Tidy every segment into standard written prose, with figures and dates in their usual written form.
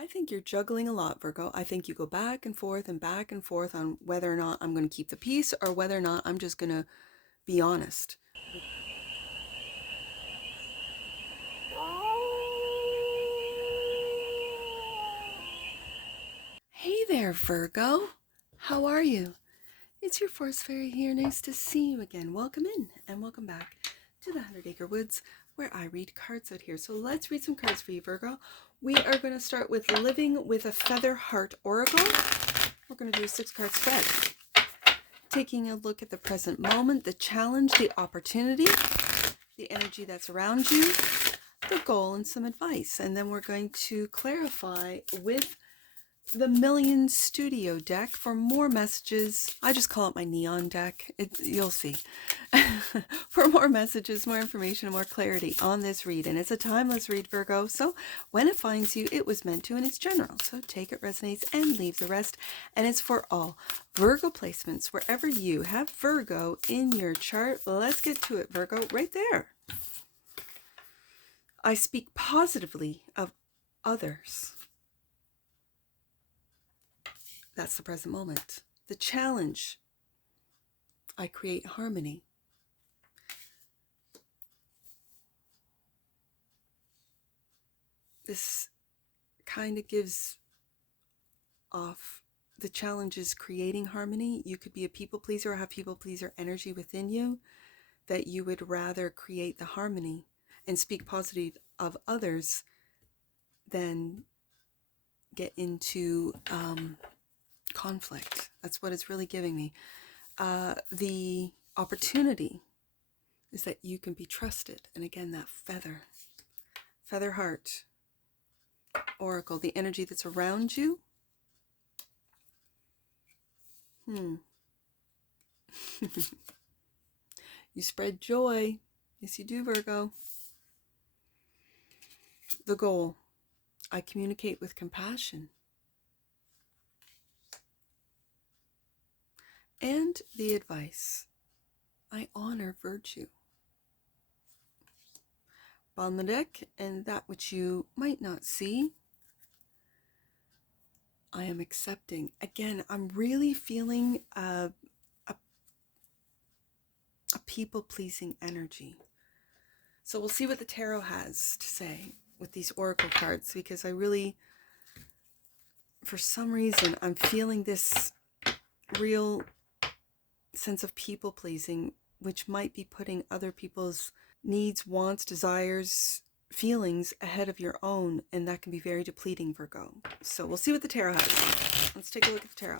I think you're juggling a lot, Virgo. I think you go back and forth on whether or not I'm going to keep the peace or whether or not I'm just going to be honest. Hey there, Virgo. How are you? It's your forest fairy here. Nice to see you again. Welcome in and welcome back to the 100-Acre Woods, where I read cards out here. So let's read some cards for you, Virgo. We are going to start with Living with a Feather Heart Oracle. We're going to do a 6-card spread, taking a look at the present moment, the challenge, the opportunity, the energy that's around you, the goal, and some advice. And then we're going to clarify with the Million Studio deck for more messages. I just call it my neon deck. You'll see. For more messages, more information, and more clarity on this read. And it's a timeless read, Virgo. So when it finds you, it was meant to, and it's general. So take it resonates and leave the rest. And it's for all Virgo placements, wherever you have Virgo in your chart. Let's get to it, Virgo. Right there. I speak positively of others. That's the present moment. The challenge, I create harmony. This kind of gives off, the challenge is creating harmony. You could be a people pleaser or have people pleaser energy within you, that you would rather create the harmony and speak positive of others than get into conflict. That's what it's really giving me. The opportunity is that you can be trusted. And again, that feather heart oracle, the energy that's around you. You spread joy. Yes, you do, Virgo. The goal, I communicate with compassion. And the advice, I honor virtue. Bottom of the deck, and that which you might not see, I am accepting. Again, I'm really feeling a people-pleasing energy. So we'll see what the tarot has to say with these oracle cards, because I really, for some reason, I'm feeling this real sense of people-pleasing, which might be putting other people's needs, wants, desires, feelings ahead of your own, and that can be very depleting, Virgo. So we'll see what the tarot has. Let's take a look at the tarot.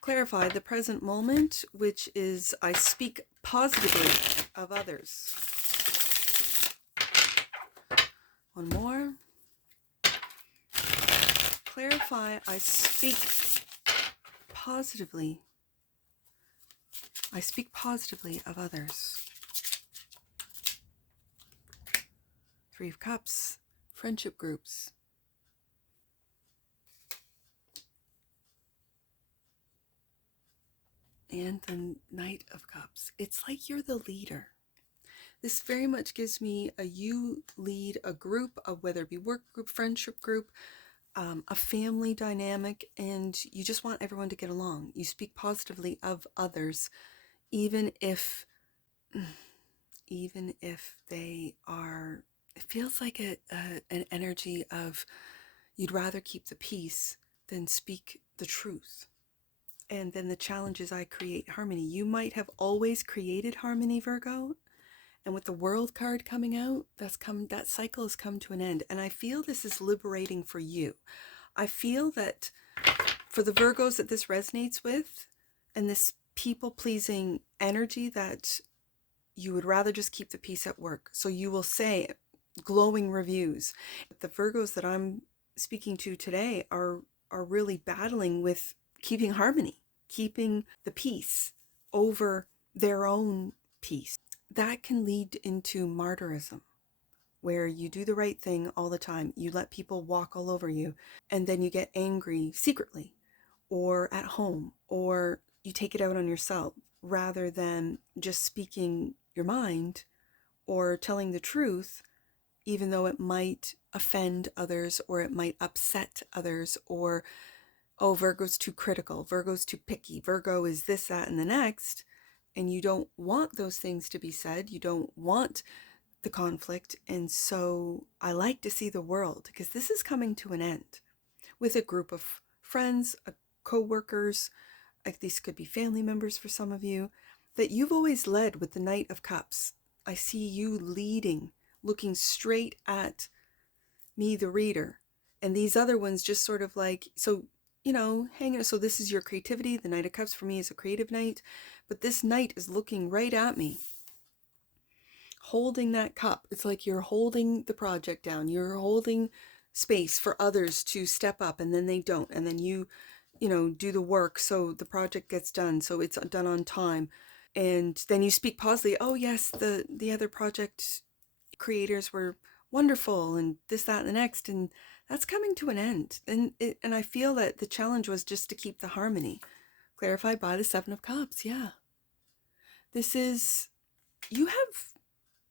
Clarify the present moment, which is I speak positively of others. One more. Clarify, I speak positively. I speak positively of others. 3 of Cups, friendship groups. And the Knight of Cups. It's like you're the leader. This very much gives me you lead a group, whether it be work group, friendship group, a family dynamic, and you just want everyone to get along. You speak positively of others, even if they are, it feels like an energy of you'd rather keep the peace than speak the truth. And then the challenge is I create harmony. You might have always created harmony, Virgo, and with the World card coming out, that cycle has come to an end. And I feel this is liberating for you. I feel that for the Virgos that this resonates with, and this people-pleasing energy, that you would rather just keep the peace at work. So you will say glowing reviews. The Virgos that I'm speaking to today are really battling with keeping harmony, keeping the peace over their own peace. That can lead into martyrism, where you do the right thing all the time. You let people walk all over you, and then you get angry secretly or at home, or you take it out on yourself rather than just speaking your mind or telling the truth even though it might offend others or it might upset others, or, oh, Virgo's too critical, Virgo's too picky, Virgo is this, that, and the next. And you don't want those things to be said. You don't want the conflict. And so I like to see the world, because this is coming to an end with a group of friends, co-workers, like these could be family members for some of you, that you've always led with the Knight of Cups. I see you leading, looking straight at me, the reader. And these other ones just sort of like, so, hanging. So this is your creativity. The Knight of Cups for me is a creative knight. But this knight is looking right at me, holding that cup. It's like you're holding the project down. You're holding space for others to step up, and then they don't. And then you do the work so the project gets done, so it's done on time. And then you speak positively. Oh yes, the other project creators were wonderful, and this, that, and the next. And that's coming to an end. And I feel that the challenge was just to keep the harmony, clarified by the Seven of Cups. Yeah. This is, you have,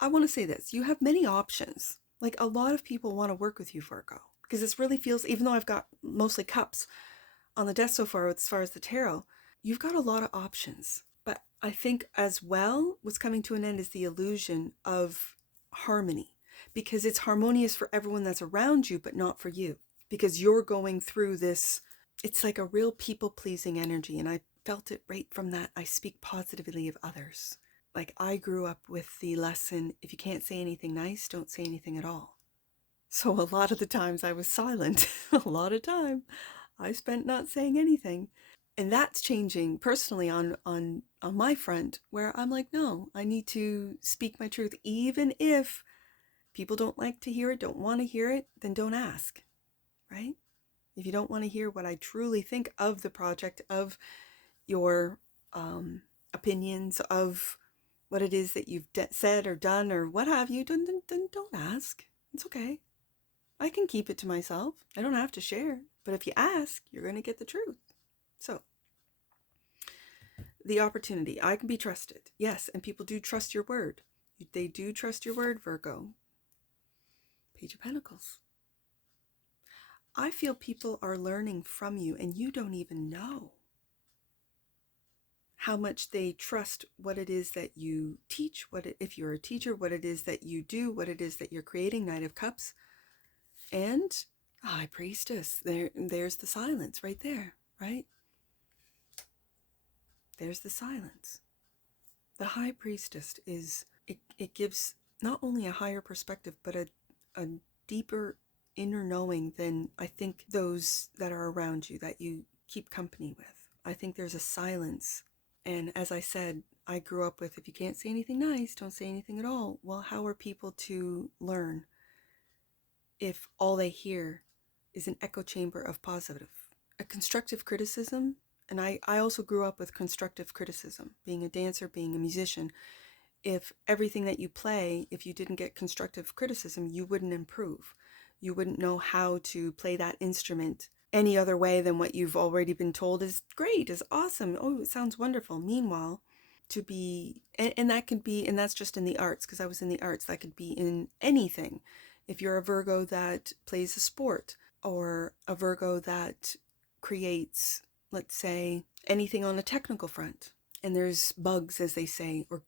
I want to say this, you have many options. Like, a lot of people want to work with you, Virgo, because this really feels, even though I've got mostly cups on the deck so far as the tarot, you've got a lot of options. But I think as well, what's coming to an end is the illusion of harmony, because it's harmonious for everyone that's around you, but not for you, because you're going through this. It's like a real people-pleasing energy, and I felt it right from that. I speak positively of others. Like, I grew up with the lesson, if you can't say anything nice, don't say anything at all. So a lot of the times I was silent. A lot of time I spent not saying anything. And that's changing personally on my front, where I'm like, no, I need to speak my truth. Even if people don't like to hear it, don't want to hear it, then don't ask, right? If you don't want to hear what I truly think of the project, of your opinions, of what it is that you've said or done or what have you, then don't ask. It's okay. I can keep it to myself. I don't have to share. But if you ask, you're going to get the truth. So, the opportunity. I can be trusted. Yes, and people do trust your word. They do trust your word, Virgo. Page of Pentacles. I feel people are learning from you, and you don't even know how much they trust what it is that you teach, if you're a teacher, what it is that you do, what it is that you're creating. Knight of Cups. And High Priestess. There's the silence right there, right? There's the silence. The High Priestess is, it gives not only a higher perspective, but a deeper inner knowing than I think those that are around you, that you keep company with. I think there's a silence. And as I said, I grew up with, if you can't say anything nice, don't say anything at all. Well, how are people to learn if all they hear is an echo chamber of positive? A constructive criticism. And I also grew up with constructive criticism, being a dancer, being a musician. If everything that you play, if you didn't get constructive criticism, you wouldn't improve. You wouldn't know how to play that instrument any other way than what you've already been told is great, is awesome. Oh, it sounds wonderful. Meanwhile, to be, and that could be, and that's just in the arts, because I was in the arts, that could be in anything. If you're a Virgo that plays a sport, or a Virgo that creates, let's say, anything on a technical front, and there's bugs, as they say, or,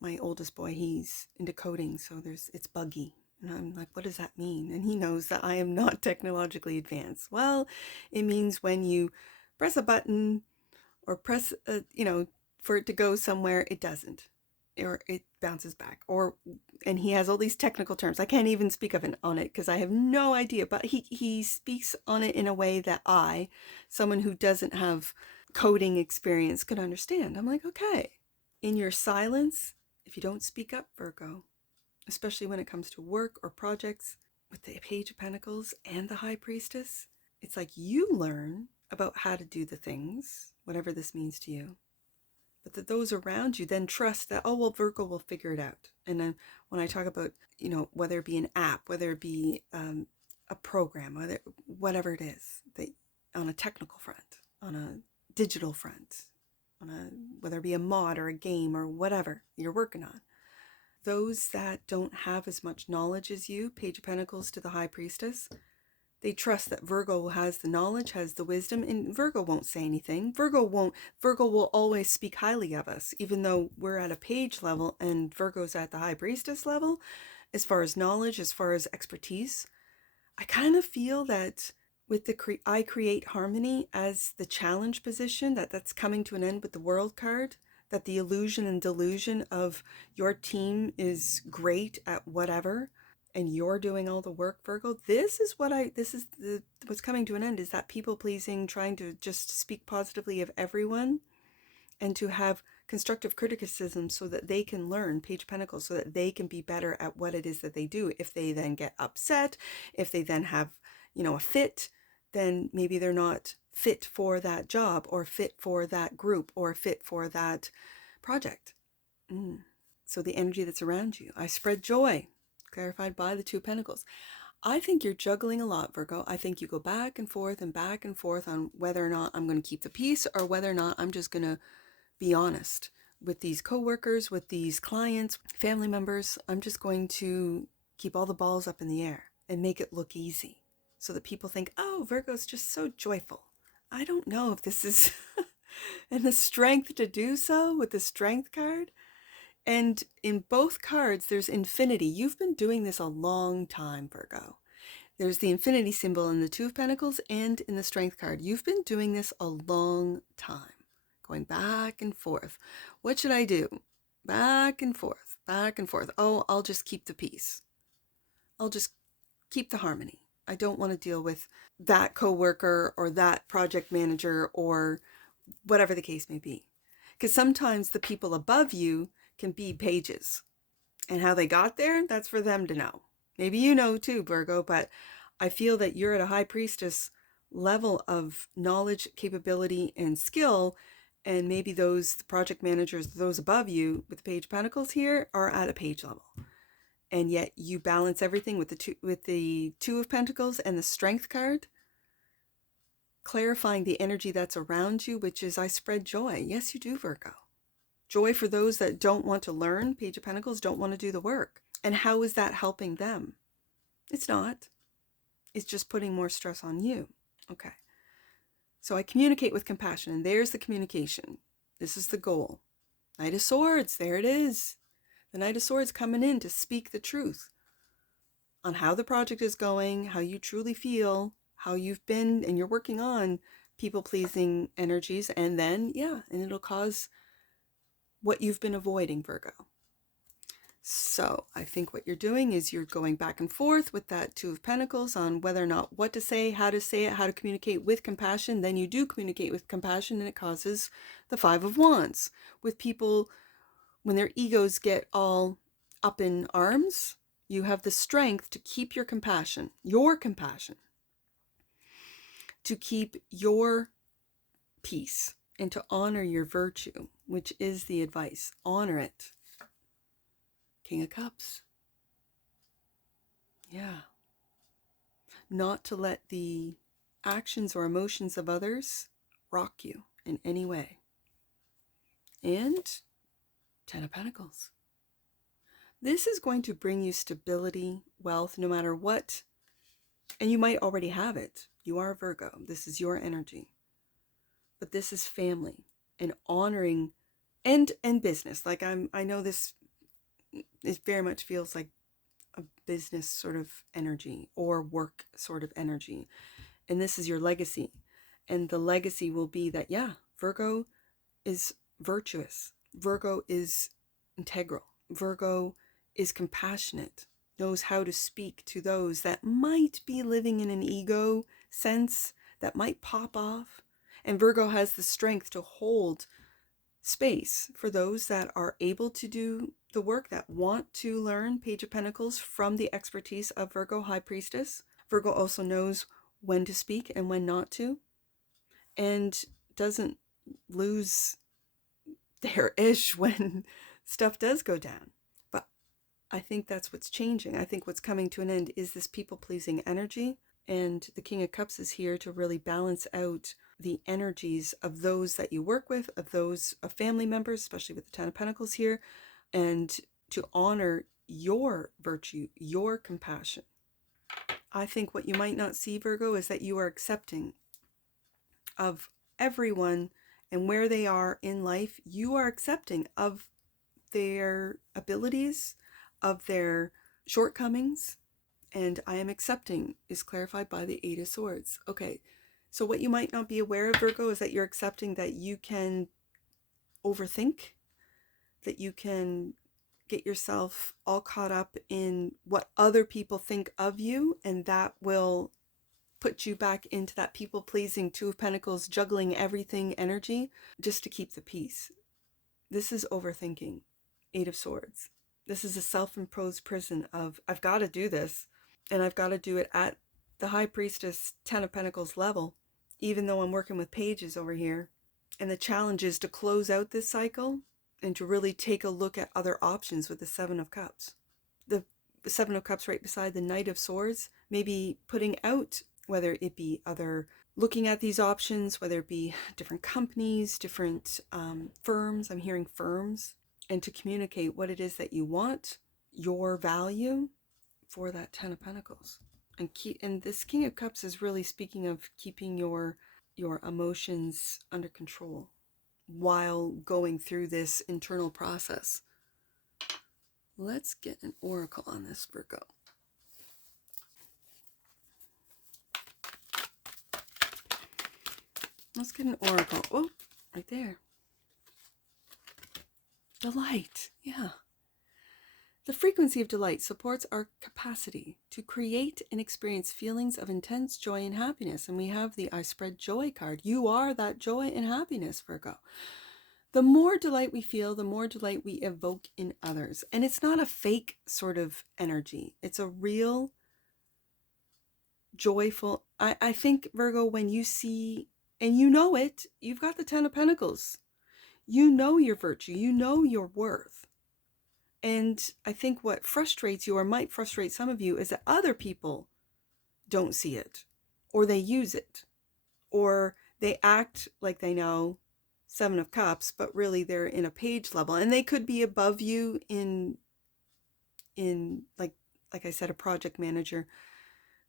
my oldest boy, he's into coding, so it's buggy. And I'm like, what does that mean? And he knows that I am not technologically advanced. Well, it means when you press a button or press, for it to go somewhere, it doesn't, or it bounces back, and he has all these technical terms. I can't even speak on it because I have no idea, but he speaks on it in a way that someone who doesn't have coding experience, could understand. I'm like, okay, in your silence, if you don't speak up, Virgo, especially when it comes to work or projects, with the Page of Pentacles and the High Priestess, it's like you learn about how to do the things, whatever this means to you, but that those around you then trust that, oh, well, Virgo will figure it out. And then when I talk about, whether it be an app, whether it be a program, whatever it is, that on a technical front, on a digital front, whether it be a mod or a game or whatever you're working on, those that don't have as much knowledge as you, Page of Pentacles to the High Priestess, they trust that Virgo has the knowledge, has the wisdom, and Virgo won't say anything. Virgo will always speak highly of us, even though we're at a page level and Virgo's at the High Priestess level, as far as knowledge, as far as expertise. I kind of feel that with the I create harmony as the challenge position, that's coming to an end with the World card, that the illusion and delusion of your team is great at whatever and you're doing all the work, Virgo. What's coming to an end is that people pleasing, trying to just speak positively of everyone and to have constructive criticism so that they can learn, Page of Pentacles, so that they can be better at what it is that they do. If they then get upset, if they then have, a fit, then maybe they're not fit for that job or fit for that group or fit for that project. So the energy that's around you. I spread joy, clarified by the Two of Pentacles. I think you're juggling a lot, Virgo. I think you go back and forth on whether or not I'm going to keep the peace or whether or not I'm just going to be honest with these coworkers, with these clients, family members. I'm just going to keep all the balls up in the air and make it look easy so that people think, oh, Virgo's just so joyful. I don't know if this is and the strength to do so with the Strength card. And in both cards, there's infinity. You've been doing this a long time, Virgo. There's the infinity symbol in the Two of Pentacles and in the Strength card. You've been doing this a long time, going back and forth. What should I do? Back and forth, back and forth. Oh, I'll just keep the peace. I'll just keep the harmony. I don't want to deal with that coworker or that project manager or whatever the case may be. Because sometimes the people above you can be pages. And how they got there, that's for them to know. Maybe you know too, Virgo, but I feel that you're at a High Priestess level of knowledge, capability, and skill. And maybe the project managers, those above you with the Page of Pentacles here, are at a page level. And yet you balance everything with the Two of Pentacles and the Strength card, clarifying the energy that's around you, which is I spread joy. Yes, you do, Virgo. Joy for those that don't want to learn, Page of Pentacles, don't want to do the work. And how is that helping them? It's not. It's just putting more stress on you. Okay. So I communicate with compassion, and there's the communication. This is the goal. Knight of Swords, there it is. The Knight of Swords coming in to speak the truth on how the project is going, how you truly feel, how you've been, and you're working on people-pleasing energies, and then, and it'll cause what you've been avoiding, Virgo. So I think what you're doing is you're going back and forth with that Two of Pentacles on whether or not what to say it, how to communicate with compassion. Then you do communicate with compassion, and it causes the Five of Wands with people when their egos get all up in arms. You have the strength to keep your compassion, to keep your peace, and to honor your virtue, which is the advice. Honor it. King of Cups. Yeah. Not to let the actions or emotions of others rock you in any way. And Ten of Pentacles. This is going to bring you stability, wealth, no matter what. And you might already have it. You are Virgo. This is your energy. But this is family and honoring and business. Like I know this, it very much feels like a business sort of energy or work sort of energy. And this is your legacy. And the legacy will be that, Virgo is virtuous. Virgo is integral. Virgo is compassionate, knows how to speak to those that might be living in an ego sense, that might pop off. And Virgo has the strength to hold space for those that are able to do the work, that want to learn, Page of Pentacles, from the expertise of Virgo, High Priestess. Virgo also knows when to speak and when not to, and doesn't lose their ish when stuff does go down. But I think that's what's changing. I think what's coming to an end is this people-pleasing energy, and the King of Cups is here to really balance out the energies of those that you work with, of family members, especially with the Ten of Pentacles here, and to honor your virtue, your compassion. I think what you might not see, Virgo, is that you are accepting of everyone and where they are in life. You are accepting of their abilities, of their shortcomings, and I am accepting is clarified by the Eight of Swords. Okay, so what you might not be aware of, Virgo, is that you're accepting that you can overthink, that you can get yourself all caught up in what other people think of you, and that will put you back into that people-pleasing Two of Pentacles, juggling everything energy just to keep the peace. This is overthinking. Eight of Swords. This is a self-imposed prison of, I've got to do this, and I've got to do it at the High Priestess Ten of Pentacles level, even though I'm working with pages over here. And the challenge is to close out this cycle and to really take a look at other options with the Seven of Cups. The Seven of Cups right beside the Knight of Swords, maybe putting out, whether it be other, looking at these options, whether it be different companies, different firms, I'm hearing firms, and to communicate what it is that you want, your value for that Ten of Pentacles. And this King of Cups is really speaking of keeping your emotions under control while going through this internal process. Let's get an oracle on this, Virgo. Let's get an oracle. Oh, right there. Delight. Yeah. The frequency of delight supports our capacity to create and experience feelings of intense joy and happiness. And we have the I Spread Joy card. You are that joy and happiness, Virgo. The more delight we feel, the more delight we evoke in others. And it's not a fake sort of energy. It's a real, joyful. I think, Virgo, when you see, and you know it, you've got the Ten of Pentacles. You know your virtue. You know your worth. And I think what frustrates you, or might frustrate some of you, is that other people don't see it, or they use it, or they act like they know Seven of Cups, but really they're in a page level, and they could be above you in like I said, a project manager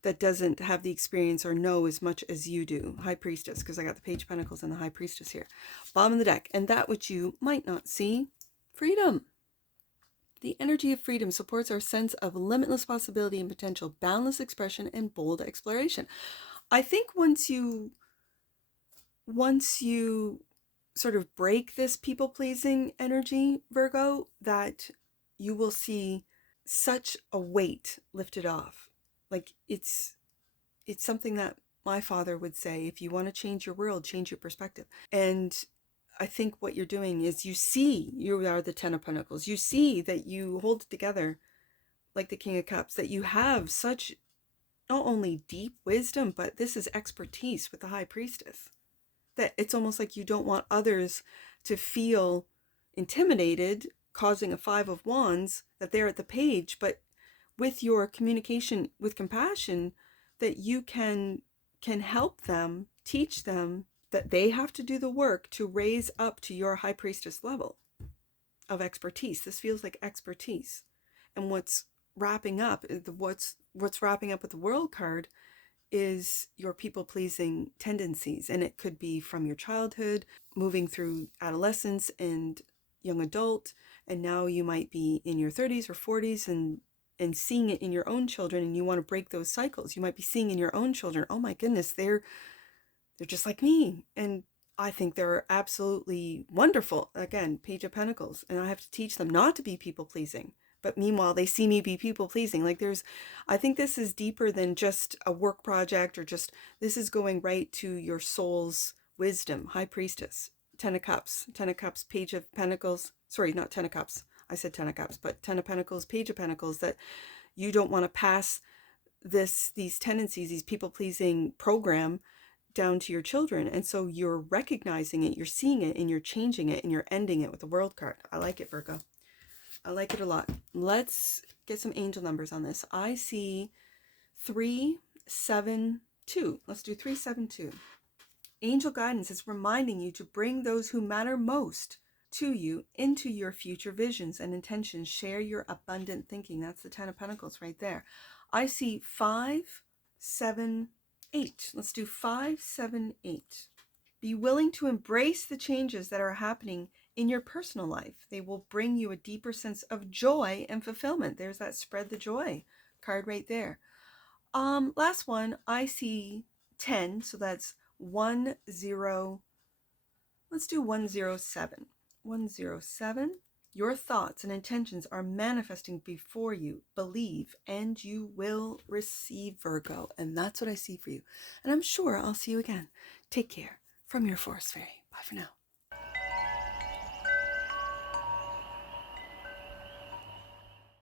that doesn't have the experience or know as much as you do. High Priestess, because I got the Page of Pentacles and the High Priestess here. Bottom of the deck, and that which you might not see, freedom. The energy of freedom supports our sense of limitless possibility and potential, boundless expression, and bold exploration. I think once you sort of break this people-pleasing energy, Virgo, that you will see such a weight lifted off. Like it's something that my father would say, if you want to change your world, change your perspective. And I think what you're doing is you see you are the Ten of Pentacles. You see that you hold it together like the King of Cups, that you have such not only deep wisdom, but this is expertise with the High Priestess. That it's almost like you don't want others to feel intimidated, causing a Five of Wands, that they're at the page, but with your communication with compassion, that you can help them, teach them that they have to do the work to raise up to your High Priestess level of expertise. This feels like expertise. And what's wrapping up with the World card is your people-pleasing tendencies. And it could be from your childhood, moving through adolescence and young adult, and now you might be in your 30s or 40s and seeing it in your own children, and you want to break those cycles. You might be seeing in your own children, oh my goodness, they're just like me, and I think they're absolutely wonderful. Again, Page of Pentacles, and I have to teach them not to be people-pleasing, but meanwhile they see me be people-pleasing. Like I think this is deeper than just a work project, or just, this is going right to your soul's wisdom. High Priestess, Ten of Cups, Page of Pentacles, sorry, not Ten of Cups, I said Ten of Cups, but Ten of Pentacles, Page of Pentacles, that you don't want to pass these tendencies, these people-pleasing program down to your children. And so you're recognizing it, you're seeing it, and you're changing it, and you're ending it with the World card. I like it, Virgo. I like it a lot. Let's get some angel numbers on this. I see 372. Let's do 372. Angel guidance is reminding you to bring those who matter most to you into your future visions and intentions. Share your abundant thinking. That's the 10 of Pentacles right there. I see 5, 7, 8. Let's do 5, 7, 8. Be willing to embrace the changes that are happening in your personal life. They will bring you a deeper sense of joy and fulfillment. There's that spread the joy card right there. Last one, I see 10, so that's 1, 0. Let's do 107. 107. Your thoughts and intentions are manifesting before you. Believe and you will receive, Virgo. And that's what I see for you. And I'm sure I'll see you again. Take care. From your Forest Fairy. Bye for now.